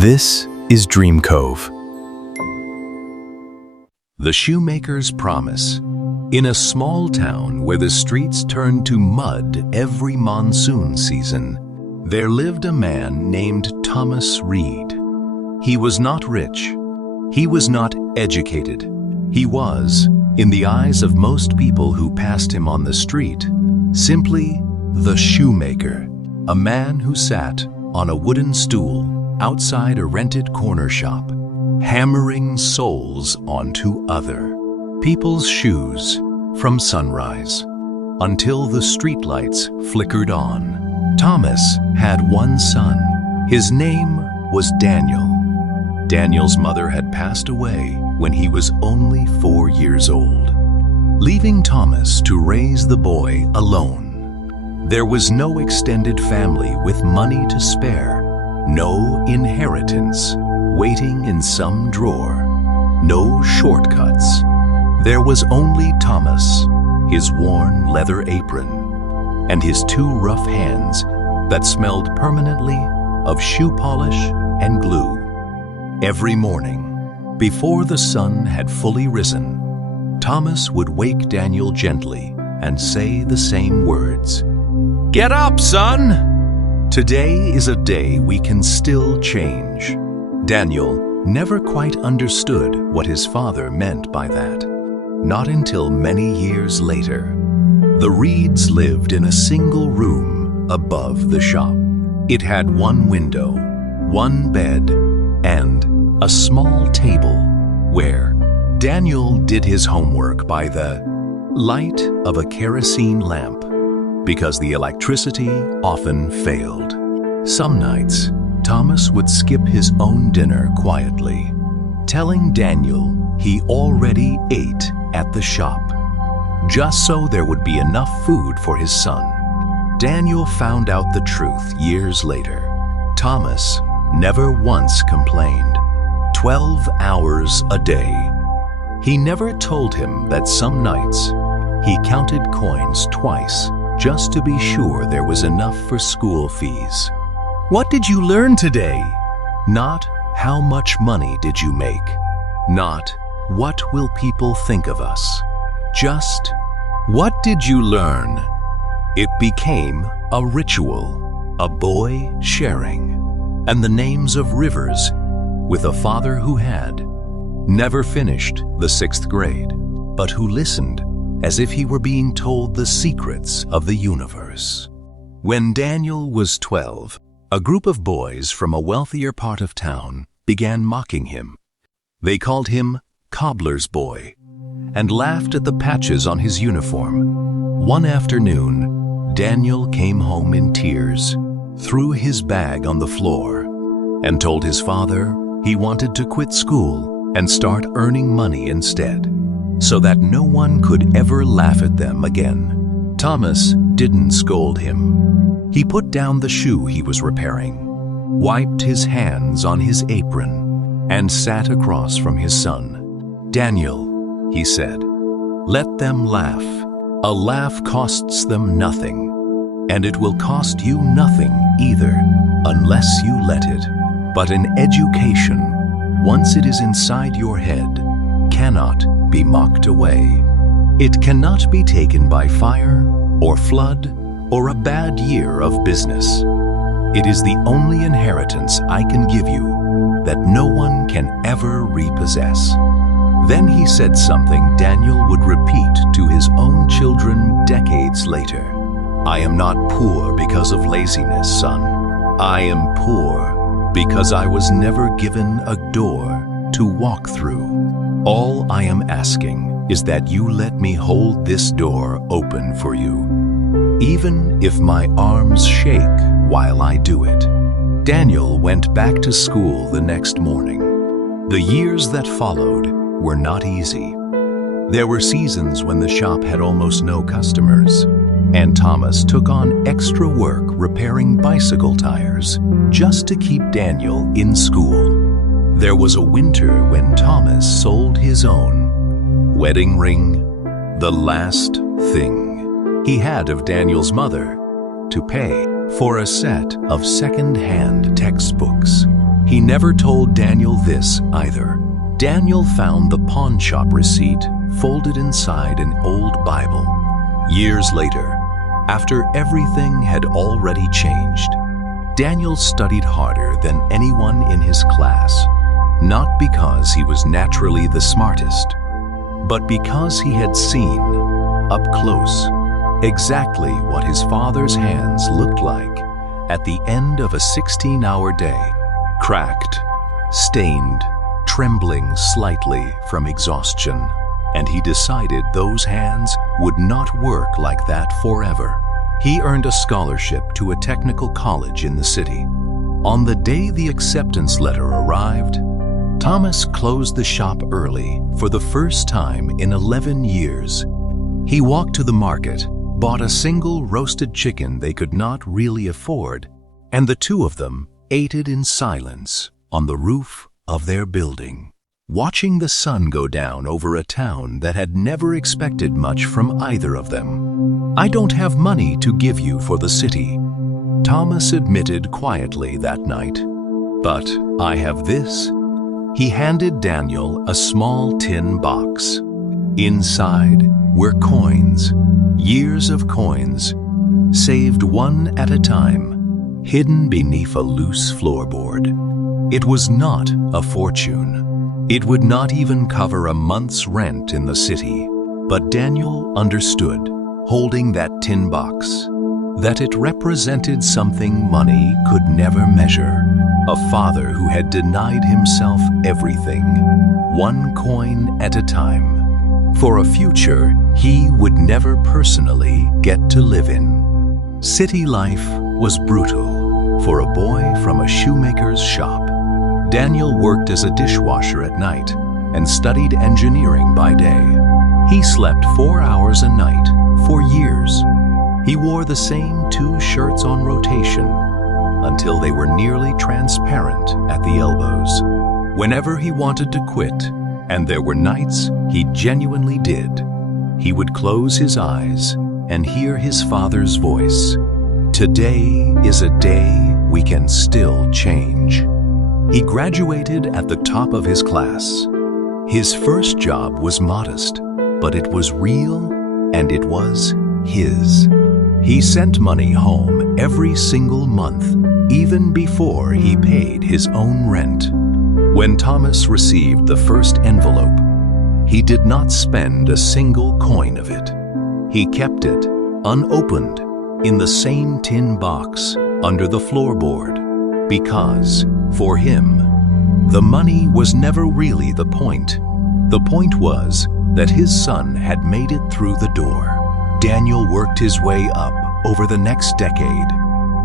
This is Dream Cove. The Shoemaker's Promise. In a small town where the streets turned to mud every monsoon season, there lived a man named Thomas Reed. He was not rich. He was not educated. He was, in the eyes of most people who passed him on the street, simply the shoemaker, a man who sat on a wooden stool outside a rented corner shop, hammering soles onto other people's shoes from sunrise until the streetlights flickered on. Thomas had one son. His name was Daniel. Daniel's mother had passed away when he was only 4 years old, leaving Thomas to raise the boy alone. There was no extended family with money to spare, no inheritance waiting in some drawer, no shortcuts. There was only Thomas, his worn leather apron, and his 2 rough hands that smelled permanently of shoe polish and glue. Every morning, before the sun had fully risen, Thomas would wake Daniel gently and say the same words. "Get up, son! Today is a day we can still change." Daniel never quite understood what his father meant by that. Not until many years later. The Reeds lived in a single room above the shop. It had 1 window, 1 bed, and a small table where Daniel did his homework by the light of a kerosene lamp because the electricity often failed. Some nights, Thomas would skip his own dinner quietly, telling Daniel he already ate at the shop, just so there would be enough food for his son. Daniel found out the truth years later. Thomas never once complained. 12 hours a day. He never told him that some nights he counted coins twice just to be sure there was enough for school fees. What did you learn today? Not how much money did you make? Not what will people think of us? Just what did you learn? It became a ritual, a boy sharing, and the names of rivers with a father who had never finished the 6th grade, but who listened as if he were being told the secrets of the universe. When Daniel was 12, a group of boys from a wealthier part of town began mocking him. They called him Cobbler's Boy and laughed at the patches on his uniform. One afternoon, Daniel came home in tears, threw his bag on the floor, and told his father he wanted to quit school and start earning money instead, so that no one could ever laugh at them again. Thomas didn't scold him. He put down the shoe he was repairing, wiped his hands on his apron, and sat across from his son. "Daniel," he said, "let them laugh. A laugh costs them nothing, and it will cost you nothing either unless you let it. But an education, once it is inside your head, cannot be mocked away. It cannot be taken by fire or flood or a bad year of business. It is the only inheritance I can give you that no one can ever repossess." Then he said something Daniel would repeat to his own children decades later. "I am not poor because of laziness, son. I am poor because I was never given a door to walk through. All I am asking is that you let me hold this door open for you, even if my arms shake while I do it." Daniel went back to school the next morning. The years that followed were not easy. There were seasons when the shop had almost no customers, and Thomas took on extra work repairing bicycle tires just to keep Daniel in school. There was a winter when Thomas sold his own wedding ring, the last thing he had of Daniel's mother, to pay for a set of second-hand textbooks He never told Daniel this either. Daniel found the pawn shop receipt folded inside an old Bible. Years later, after everything had already changed, Daniel studied harder than anyone in his class, not because he was naturally the smartest, but because he had seen, up close, exactly what his father's hands looked like at the end of a 16-hour day, cracked, stained, trembling slightly from exhaustion. And he decided those hands would not work like that forever. He earned a scholarship to a technical college in the city. On the day the acceptance letter arrived, Thomas closed the shop early for the first time in 11 years. He walked to the market, bought a single roasted chicken they could not really afford, and the two of them ate it in silence on the roof of their building, watching the sun go down over a town that had never expected much from either of them. "I don't have money to give you for the city," Thomas admitted quietly that night. "But I have this." He handed Daniel a small tin box. Inside were coins, years of coins, saved one at a time, hidden beneath a loose floorboard. It was not a fortune. It would not even cover a month's rent in the city. But Daniel understood, holding that tin box, that it represented something money could never measure. A father who had denied himself everything, one coin at a time, for a future he would never personally get to live in. City life was brutal for a boy from a shoemaker's shop. Daniel worked as a dishwasher at night and studied engineering by day. He slept 4 hours a night for years. He wore the same 2 shirts on rotation until they were nearly transparent at the elbows. Whenever he wanted to quit, and there were nights he genuinely did, he would close his eyes and hear his father's voice. "Today is a day we can still change." He graduated at the top of his class. His first job was modest, but it was real and it was his. He sent money home every single month, even before he paid his own rent. When Thomas received the first envelope, he did not spend a single coin of it. He kept it unopened in the same tin box under the floorboard, because, for him, the money was never really the point. The point was that his son had made it through the door. Daniel worked his way up over the next decade,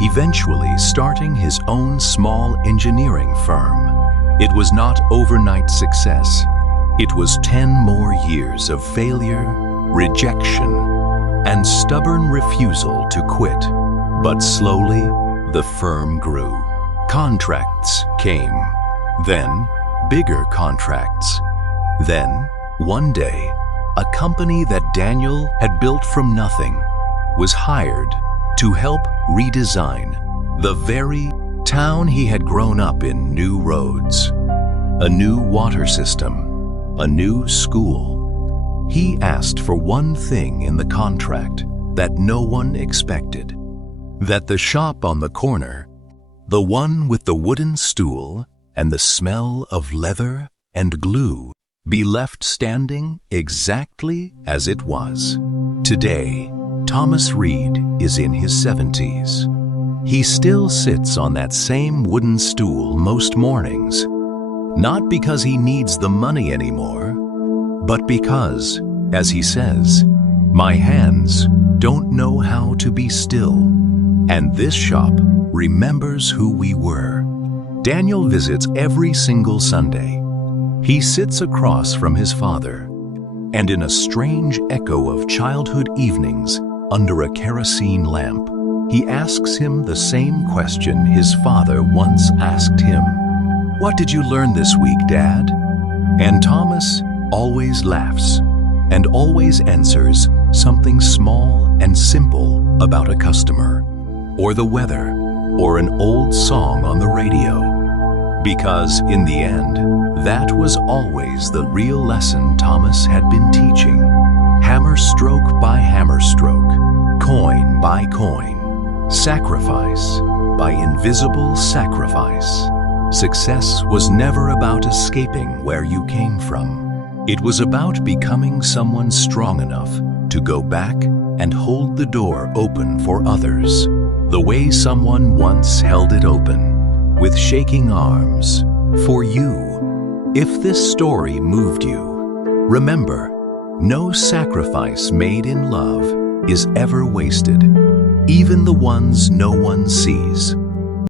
eventually starting his own small engineering firm. It was not overnight success. It was 10 more years of failure, rejection, and stubborn refusal to quit. But slowly, the firm grew. Contracts came, then bigger contracts. Then, one day, a company that Daniel had built from nothing was hired to help redesign the very town he had grown up in. New roads, a new water system, a new school. He asked for one thing in the contract that no one expected: that the shop on the corner, the one with the wooden stool and the smell of leather and glue, be left standing exactly as it was. Today, Thomas Reed is in his 70s. He still sits on that same wooden stool most mornings, not because he needs the money anymore, but because, as he says, "My hands don't know how to be still, and this shop remembers who we were." Daniel visits every single Sunday. He sits across from his father, and in a strange echo of childhood evenings under a kerosene lamp, he asks him the same question his father once asked him. "What did you learn this week, Dad?" And Thomas always laughs and always answers something small and simple about a customer, or the weather, or an old song on the radio. Because in the end, that was always the real lesson Thomas had been teaching. Hammer stroke by hammer stroke, coin by coin, sacrifice by invisible sacrifice. Success was never about escaping where you came from. It was about becoming someone strong enough to go back and hold the door open for others, the way someone once held it open, with shaking arms, for you. If this story moved you, remember, no sacrifice made in love is ever wasted, even the ones no one sees.